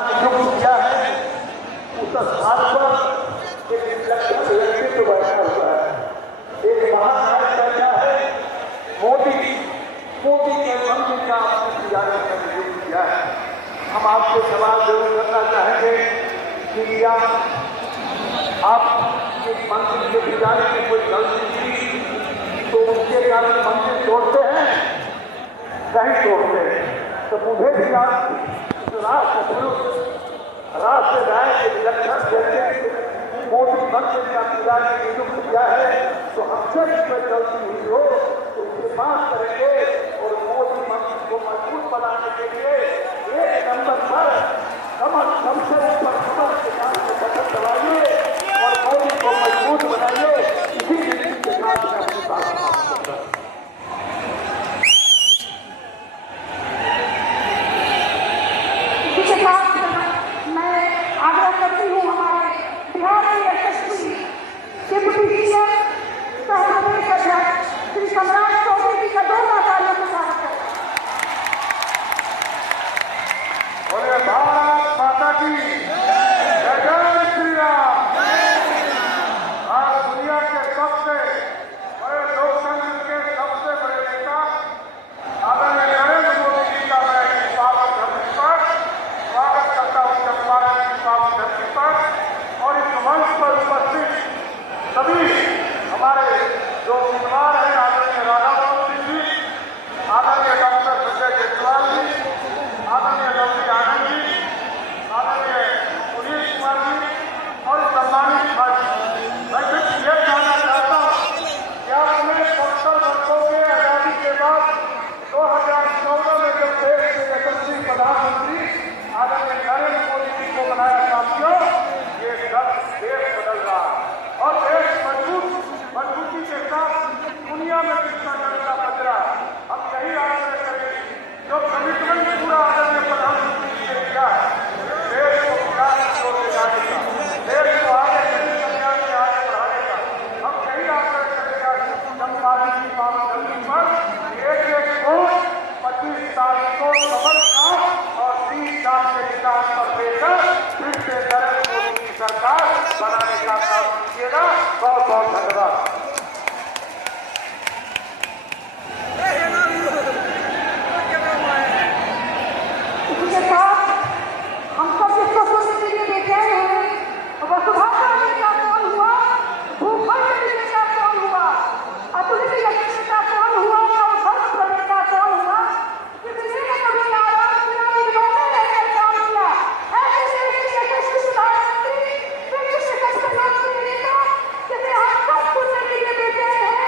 जो किया है उस स्थान पर एक विलक्षण व्यक्तित्व बैठा हुआ है, एक महानायक बैठा है। मोदी के मंदिर का आपने पुजारी का नियुक्त किया है। हम आपसे सवाल जरूर करना चाहेंगे कि क्या आप इस मंदिर के पुजारी की कोई गलती की तो उसके कारण मंदिर तोड़ते हैं? नहीं तोड़ते। तो मुझे भी राष्ट्र गाय के विलक्षण व्यक्ति मोदी मंदिर का पुजारी नियुक्त किया है, तो हमसे कोई गलती हुई हो तो उसे माफ करेंगे और मोदी मंदिर को मजबूत बनाने के लिए एक नंबर पर सबसे ऊपर कमर के साथ बटन दबाइए और मोदी को मजबूत बनाइए। इसी नीति के साथ मैं अपनी बात समाप्त करता हूं। श्री सम्राट चौधरी जी का 2 तालियों से स्वागत है। बोले भारत माता की जय जय श्री राम। आज दुनिया के सबसे बड़े लोकतंत्र के सबसे बड़े नेता आदरणीय नरेंद्र मोदी जी का मैं इस पावन धरती पर स्वागत करता हूं। चंपारण की पावन धरती पर और इस मंच पर उपस्थित सभी हमारे जो उम्मीदवार हैं, आदरणीय राधा मोहन जी, आदरणीय डॉक्टर संजय जायसवाल जी, आदरणीय लवली आनंद जी, आदरणीय सुनील कुमार जी और सम्मानित भाई, मैं सिर्फ ये कहना चाहता हूँ कि आपने 70 वर्षों के आजादी के बाद 2014 में जब देश के यशस्वी प्रधानमंत्री आदरणीय नरेंद्र मोदी जी को बनाया साथियों, ये देश बदल रहा है और देश मजबूती के साथ दुनिया में कितना जनता बच रहा है। हम यही आग्रह करेंगे जो कमिटमेंट पूरा आदरणीय प्रधानमंत्री जी ने किया है देश को विकास की ओर ले जाने का, देश को आगे कल्याण में आगे बढ़ाने का। हम यही आग्रह करेंगे चंपारण की पावन धरती पर एक वोट 25 तारीख को कमल काम और 30 साल के किसान पर देकर फिर से नरेंद्र मोदी की सरकार बनाने का काम कीजिएगा। बहुत बहुत धन्यवाद। हम सब जिसको सुनने के लिए बेचैन हैं, वसुधारा का कौन हुआ, भूखल का कौन हुआ, अतुलित का कौन हुआ और सर्वप्रभु का कौन हुआ, किसी ने कभी आराम किया, इन्होंने नहीं काम किया। ऐसे देश के यशस्वी प्रधानमंत्री, विश्व के सबसे लोकप्रिय नेता, जिसे हम सब सुनने के लिए बेचैन हैं,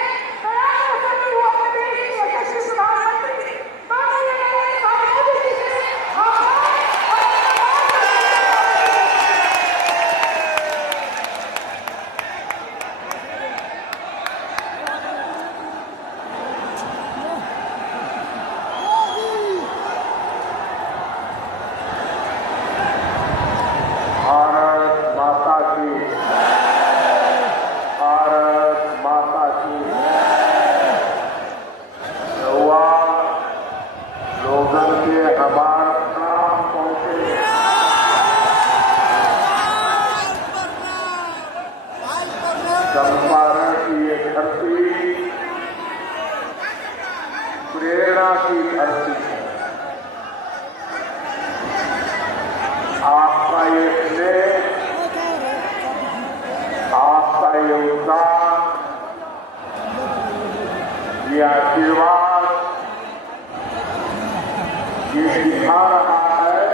अपने देश के यशस्वी प्रधानमंत्री चंपारण की ये धरती प्रेरणा की धरती है। आपका ये स्नेह, आपका ये उत्साह, ये आशीर्वाद ये दिखा रहा है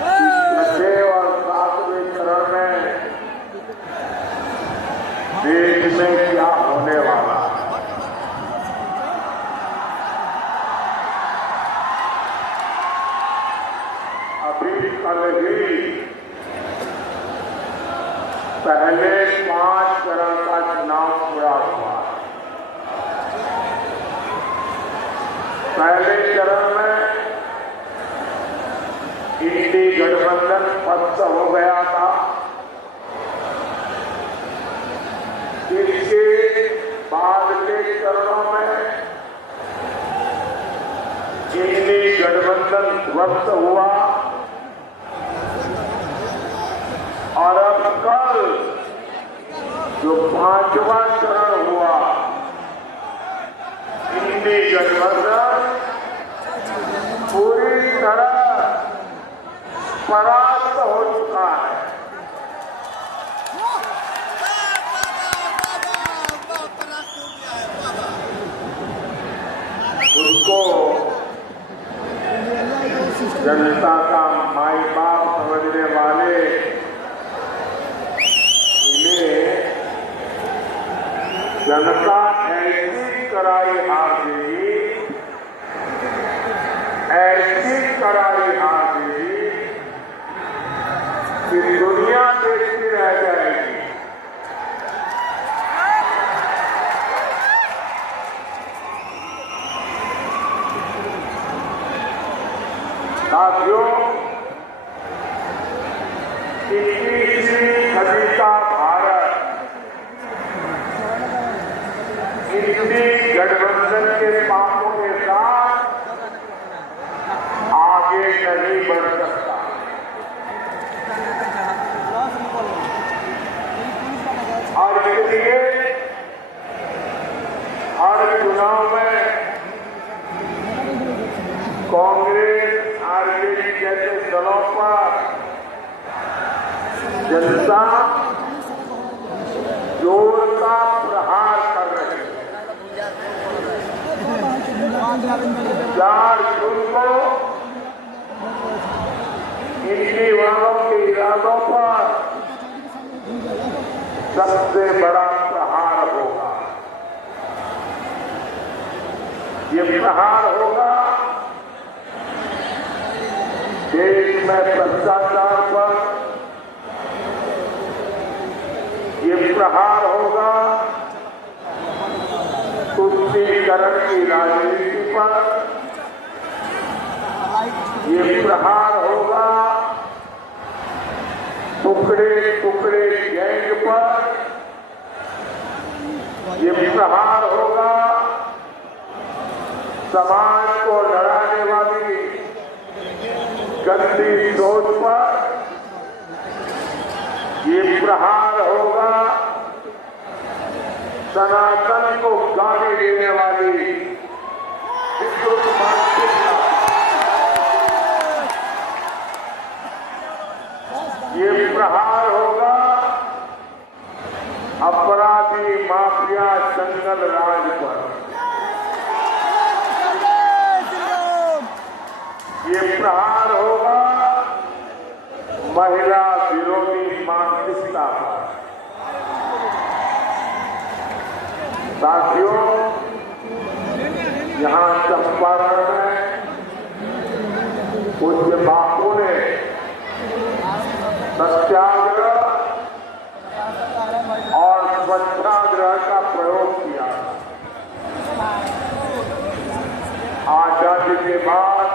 कि 6 और 7वें चरण में देश में क्या होने वाला है। अभी कल ही पहले 5 चरण का चुनाव पूरा हुआ। पहले चरण में इंडी गठबंधन पस्त हो गया था। इसके बाद के चरणों में इंडी गठबंधन ध्वस्त हुआ। और अब कल जो 5वां चरण हुआ, इंडी गठबंधन पूरी तरह परास्त हो चुका है। उसको जनता का माई बाप समझने वाले इन्हें जनता ऐसी कराई हार देगी, ऐसी कराई हार देगी कि दुनिया देखती रह जाएगी। साथियों, 21वीं सदी का भारत इंडी गठबंधन के पापों के साथ आगे नहीं बढ़ सकता। और इसलिए हर चुनाव में कांग्रेस, आरजेडी जैसे दलों पर जनता जोर का प्रहार कर रही है। 4 जून को इंडी वालों के इरादों पर सबसे बड़ा प्रहार होगा। ये प्रहार होगा देश में भ्रष्टाचार पर, ये प्रहार होगा तुष्टीकरण की राजनीति पर, ये प्रहार होगा टुकड़े टुकड़े गैंग पर, ये प्रहार होगा समाज को लड़ाने वाली गंदी सोच पर, ये प्रहार होगा सनातन को गाली देने वाली हिंदू मानसिकता, ये प्रहार होगा अपराधी माफिया जंगल राज पर, ये प्रहार होगा महिला विरोधी मानसिकता पर। साथियों, यहां चंपारण में पूज्य बापू ने सत्याग्रह और स्वच्छाग्रह का प्रयोग किया। आजादी के बाद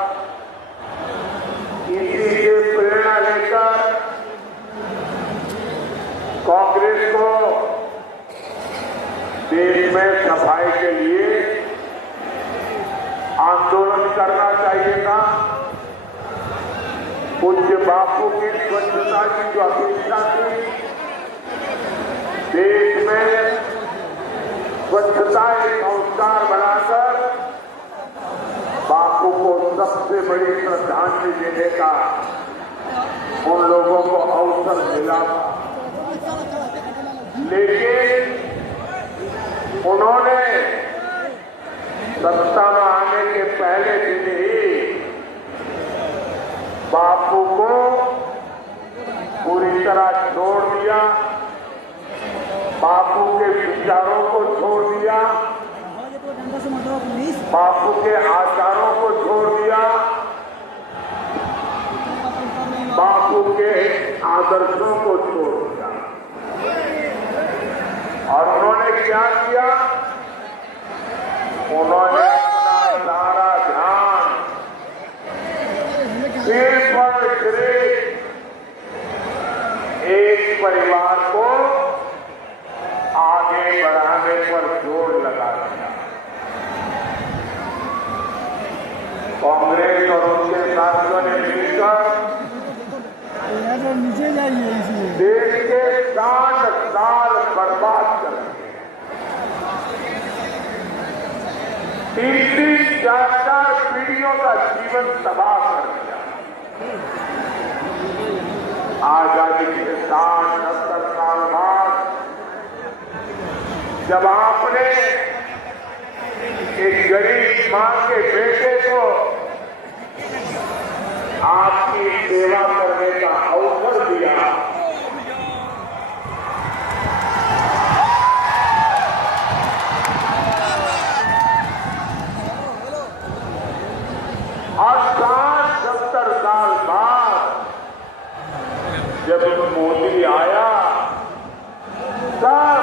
इसी से प्रेरणा लेकर कांग्रेस को देश में सफाई के लिए आंदोलन करना चाहिए था। पूज्य बापू की स्वच्छता की जो अपेक्षा थी, देश में स्वच्छता एक संस्कार बनाकर बापू को सबसे बड़ी श्रद्धांजलि देने का उन लोगों को अवसर मिला। लेकिन उन्होंने सत्ता में आने के पहले दिन ही बापू को पूरी तरह छोड़ दिया, बापू के विचारों को छोड़ दिया, बापू के आचारों को छोड़ दिया, बापू के आदर्शों को छोड़ दिया। और उन्होंने क्या किया? उन्होंने अपना सारा ध्यान सिर्फ और सिर्फ एक परिवार को आगे बढ़ाने पर जोर लगा दिया। कांग्रेस और उनके साथियों ने मिलकर दिए, 3-3, 4-4 पीढ़ियों का जीवन तबाह कर दिया। आजादी के 60-70 साल बाद जब आपने एक गरीब मां के बेटे को आपकी सेवा करने का अवसर दिया, और 60-70 साल बाद जब मोदी आया, तब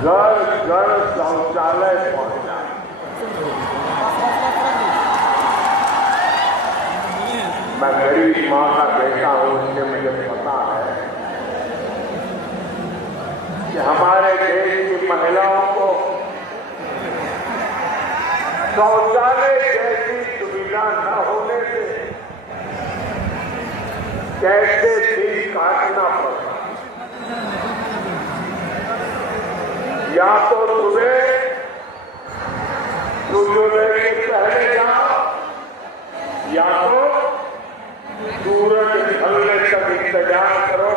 घर घर शौचालय पहुंचा। मैं गरीब मां का बेटा हूं, इसलिए मुझे पता है कि हमारे देश की महिलाओं को शौचालय जैसी सुविधा न होने से कैसे दिन काटना पड़ता। या तो सुबह सूर्योदय के पहले जाओ, या तो सूरज ढलने तक इंतजार करो।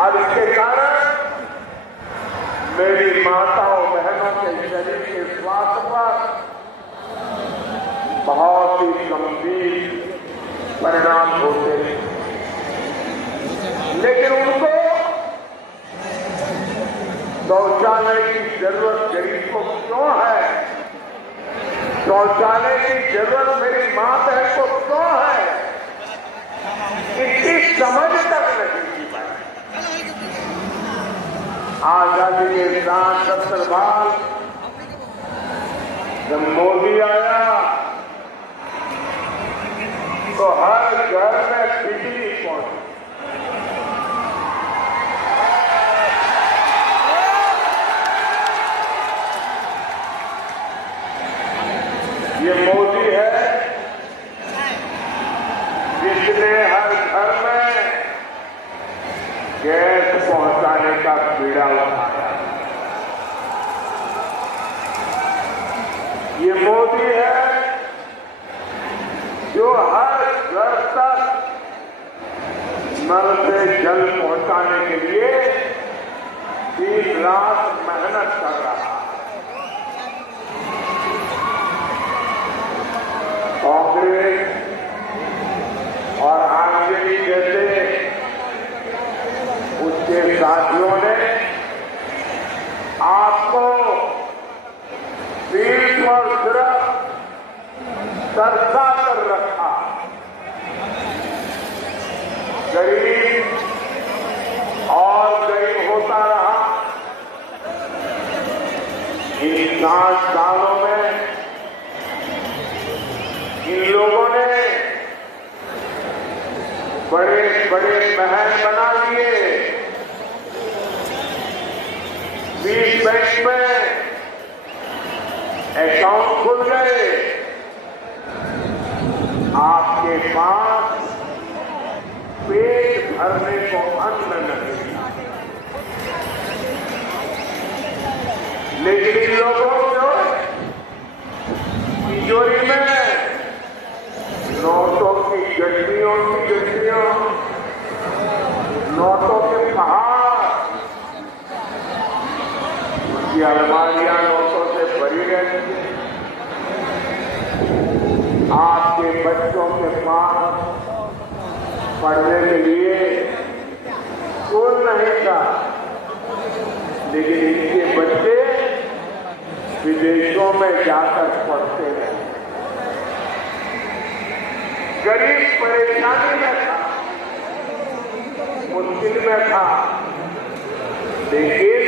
और इसके कारण मेरी माताओं बहनों के शरीर के स्वास्थ्य पर बहुत ही गंभीर परिणाम होते हैं। लेकिन उनको शौचालय की जरूरत गरीब को क्यों है? शौचालय की जरूरत मेरी मां बहन को क्यों है? इसकी समझ तक नहीं की पाई। आजादी के 60-70 बाद जब मोदी आया तो हर घर में बिजली पहुंची। ये मोदी है जिसने हर घर में गैस पहुंचाने का बीड़ा उठाया। ये मोदी है जो हर घर तक नल से जल पहुंचाने के लिए दिन रात मेहनत कर रहा है। कांग्रेस और आरजेडी जैसे उसके साथियों ने आपको सिर्फ और सिर्फ तरसा कर रखा। गरीब और गरीब होता रहा। इन 60 सालों में इन लोगों ने बड़े बड़े महल बना लिए। 20 बैंक में अकाउंट खुल गए। आपके पास पेट भरने को अन्न नहीं। लेकिन इन लोगों को तिजोरी में नोटों की गड्डियों, नोटों के पहाड़, उनकी अलमारियां नोटों से भरी रहती है। आपके बच्चों के पास पढ़ने के लिए स्कूल नहीं था, लेकिन इनके बच्चे विदेशों में जाकर पढ़ते रहे। गरीब परेशानी में था, मुश्किल में था, लेकिन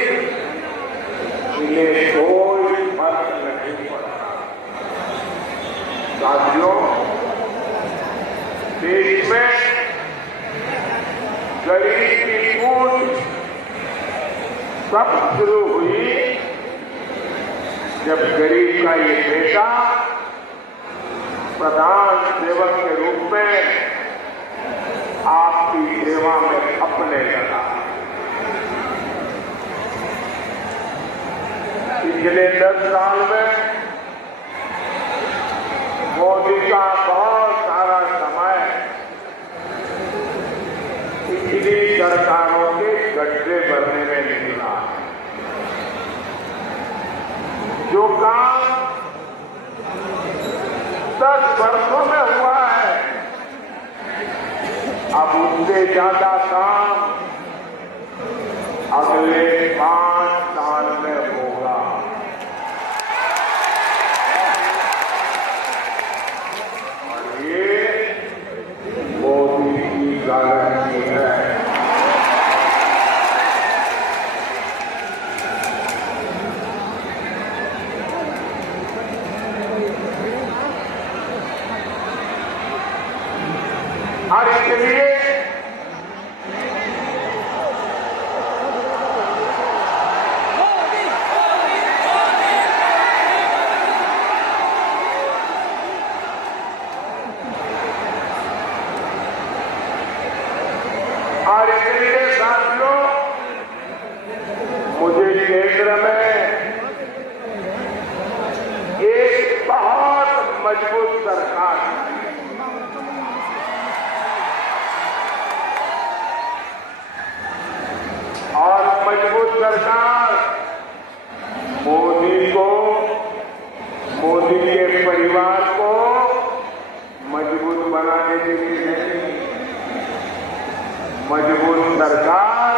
इन्हें कोई फर्क नहीं पड़ा। साथियों, देश में गरीब की कूच तब शुरू हुई जब गरीब का ये बेटा प्रधान सेवक के रूप में आपकी सेवा में अपने लगा। पिछले 10 साल में मोदी का बहुत सारा समय पिछली सरकारों के गड्ढे भरने में निकला। जो काम 10 वर्षों में हुआ है, अब उससे ज्यादा काम अगले 5 साल में होगा। और ये मोदी की गारंटी है। और इसलिए साथियों, मुझे केंद्र में एक बहुत मजबूत सरकार और मजबूत सरकार मोदी को, मोदी के परिवार को मजबूत बनाने के लिए नहीं, मजबूत सरकार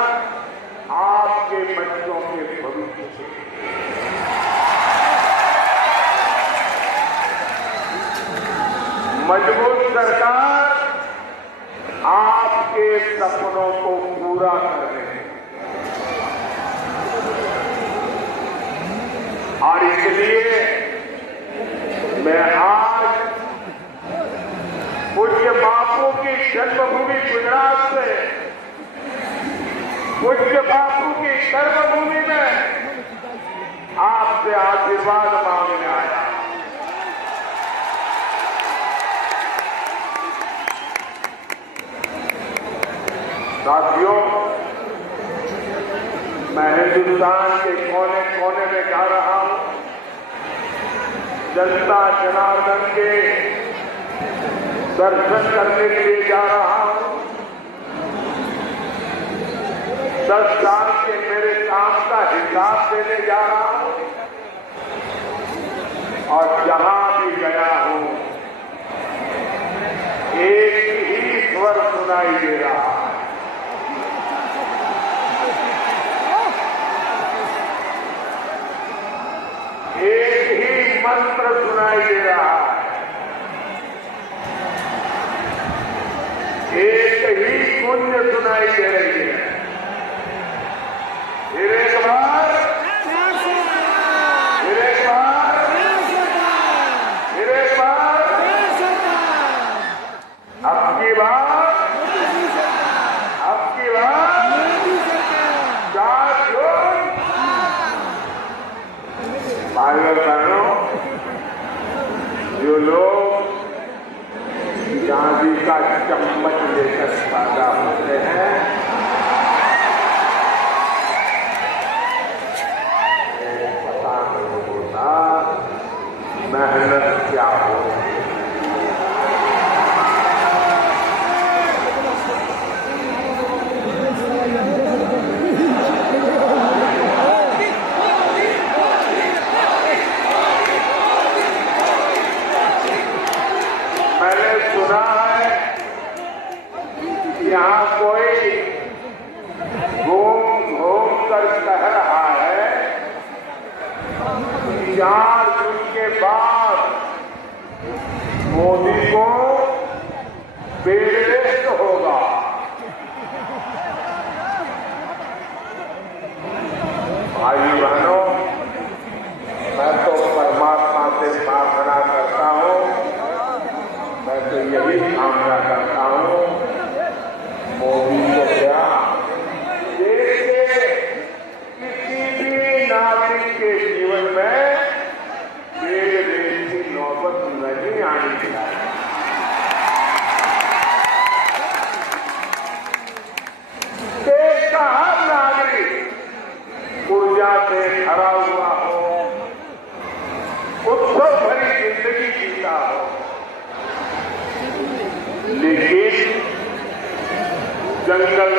आपके बच्चों के भविष्य से, मजबूत सरकार आपके सपनों को पूरा करने, और इसलिए मैं आज पूज्य बापू की जन्मभूमि गुजरात से, पूज्य बापू की कर्मभूमि में आपसे आशीर्वाद मांगने आया। साथियों, मैं हिंदुस्तान के कोने कोने में जा रहा हूं, जनता जनार्दन के दर्शन करने के लिए जा रहा हूं। 10 साल के मेरे काम का हिसाब देने जा रहा हूं, और जहां भी गया हूं एक ही स्वर सुनाई दे रहा है, एक ही मंत्र सुनाई दे रहा है, एक ही पुण्य सुनाई दे रही है। फिर एक बार, फिर एक बार, फिर एक बार, अब की बार, अब की बार 4 जून। भाइयों बहनों, जो लोग चांदी का चम्मच लेकर पैदा होते हैं, पता नहीं होता मेहनत क्या हो। मैंने सुना है यहाँ कोई घूम घूम कर कह रहा है 4 जून के बाद मोदी को बेड रेस्ट होगा। भाई बहनों, मैं तो परमात्मा से प्रार्थना करता हूं, मैं तो यही कामना करता हूं, मोदी को क्या देश के किसी भी नागरिक के जीवन में बेड रेस्ट की नौबत नहीं आनी चाहिए। देश का हर नागरिक ऊर्जा से भरा हुआ हो, जंगल